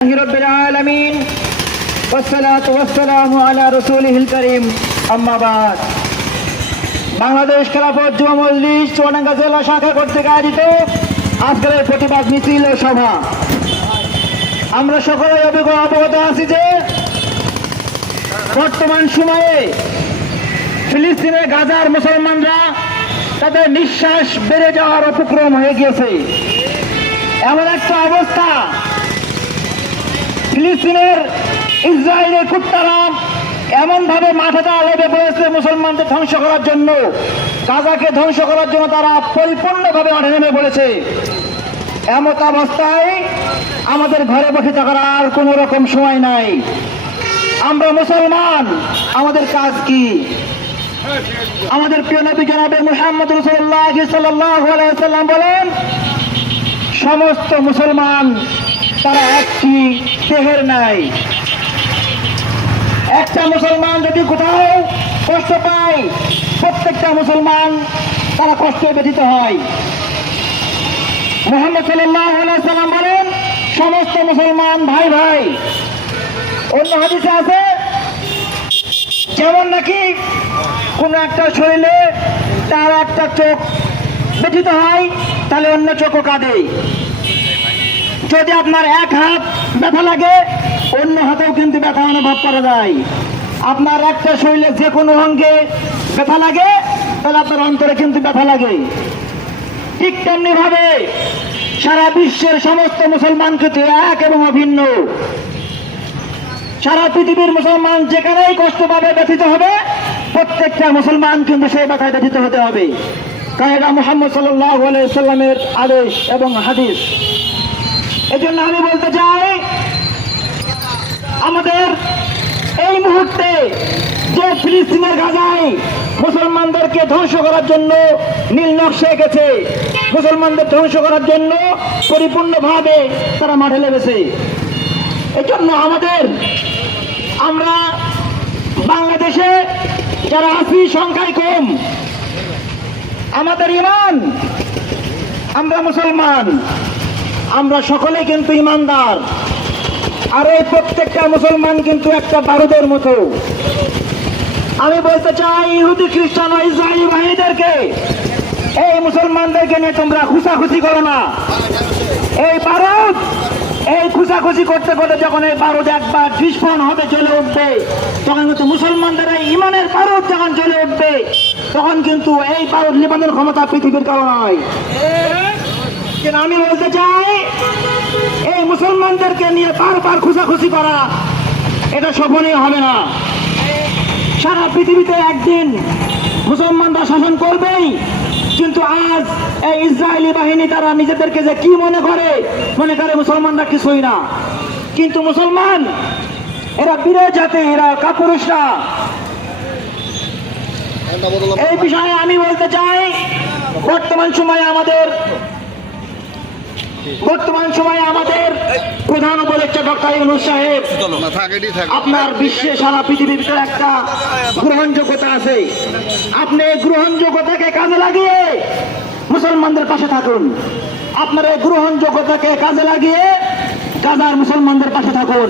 रब्बिल आलमीन वस्सलातु वस्सलामु अला रसूलिहिल करीम अम्मा बाद। বাংলাদেশ খেলাফত যুব মজলিস চুয়াডাঙ্গা জেলা শাখা কর্তৃক আয়োজিত আজকের প্রতিবাদ মিছিল ও সভা। আমরা সকলে অবগত আছি যে বর্তমান সময়ে ফিলিস্তিনের গাজার মুসলমানরা তাদের নিঃশ্বাস বেড়ে যাওয়ার উপক্রম হয়ে গিয়েছে। এমন একটা অবস্থা, ফিলিস্তিনের ইসরায়েলের কুত্তারা এমন ভাবে মাথাটা লেগে পড়েছে মুসলমানদের ধ্বংস করার জন্য, গাজাকে ধ্বংস করার জন্য তারা পরিপূর্ণভাবে মাঠে নেমে পড়েছে। এমন অবস্থায় আমাদের ঘরে বসে থাকার আর কোন রকম সময় নাই। আমরা মুসলমান, আমাদের কাজ কি? আমাদের প্রিয় নবী জনাবে মুহাম্মদ রাসূলুল্লাহ সাল্লাল্লাহু আলাইহি ওয়াসাল্লাম বলেন, সমস্ত মুসলমান তারা একটি দেহের নাই। একটা মুসলমান যদি কোথাও কষ্ট পায়, প্রত্যেকটা মুসলমান তারা কষ্টে ব্যথিত হয়। মুহাম্মদ সাল্লাল্লাহু আলাইহি ওয়াসাল্লাম বলেন, সমস্ত মুসলমান ভাই ভাই। অন্য হাদিসে আছে, যেমন নাকি কোন একটা শরীরে তার একটা চোখ ব্যথিত হয়, তাহলে অন্য চোখও কাঁদে। যদি আপনার এক হাত ব্যথা লাগে, অন্য হাতেও কিন্তু ব্যথা অনুভব করা যায়। আপনার একটা শরীরে যে কোনো অঙ্গে ব্যথা লাগে, তাহলে আপনার অন্তরে কিন্তু ব্যথা লাগে। ঠিক তেমনি ভাবে সারা বিশ্বের সমস্ত মুসলমান কিন্তু এক এবং অভিন্ন। সারা পৃথিবীর মুসলমান যেখানেই কষ্ট পাবে, ব্যথিত হবে, প্রত্যেকটা মুসলমান কিন্তু সেই ব্যথায় ব্যথিত হতে হবে। কারণ এটা মুহাম্মদ সাল্লাল্লাহু আলাইহি ওয়াসাল্লামের আদেশ এবং হাদিস। এজন্য আমি বলতে চাই, আমাদের এই মুহূর্তে যে ফিলিস্তিনের গাজায় মুসলমানদেরকে ধ্বংস করার জন্য নীল নকশা এঁকেছে, মুসলমানদের ধ্বংস করার জন্য পরিপূর্ণভাবে তারা মাঠে লেগেছে। এজন্য আমরা বাংলাদেশে যারা আছি সংখ্যায় কম, আমাদের ঈমান, আমরা মুসলমান, আমরা সকলে কিন্তু ঈমানদার। আর এই প্রত্যেকটা মুসলমান কিন্তু একটা বারুদের মতো। আমি বলতে চাই, ইহুদি খ্রিস্টান ও ইসরায়েলি বাহিনীদেরকে, এই মুসলমানদেরকে নিয়ে তোমরা খুশাখুশি করো না। এই বারুদ, এই খুশাখুশি করতে করতে যখন এই বারুদ একবার বিস্ফোরণ হবে, জ্বলে উঠবে, তখন কিন্তু মুসলমানদের এই ঈমানের বারুদ যখন জ্বলে উঠবে, তখন কিন্তু এই বারুদ নিবানোর ক্ষমতা পৃথিবীর কারো নয়। আমি বলতে চাই, এই মুসলমানদেরকে নিয়ে বারবার খুশাখুশি করা, এটা শোভনীয় হবে না। সারা পৃথিবীতে একদিন মুসলমানরা শাসন করবেই, কিন্তু আজ এই ইসরায়েলি বাহিনী তারা নিজেদেরকে যে কি মনে করে মুসলমানরা কিছুই না। কিন্তু মুসলমান এরা বীরের জাতি, এরা কাপুরুষরা। এই বিষয়ে আমি বলতে চাই, বর্তমান সময়ে আমাদের প্রধান উপদেষ্টা ডক্টর ইউনূস সাহেব, আপনার বিশ্বে সারা পৃথিবীর ভিতরে একটা গ্রহণযোগ্যতা আছে। আপনি এই গ্রহণযোগ্যতাকে কাজে লাগিয়ে মুসলমানদের পাশে থাকুন। আপনার এই গ্রহণযোগ্যতাকে কাজে লাগিয়ে গাজার মুসলমানদের পাশে থাকুন।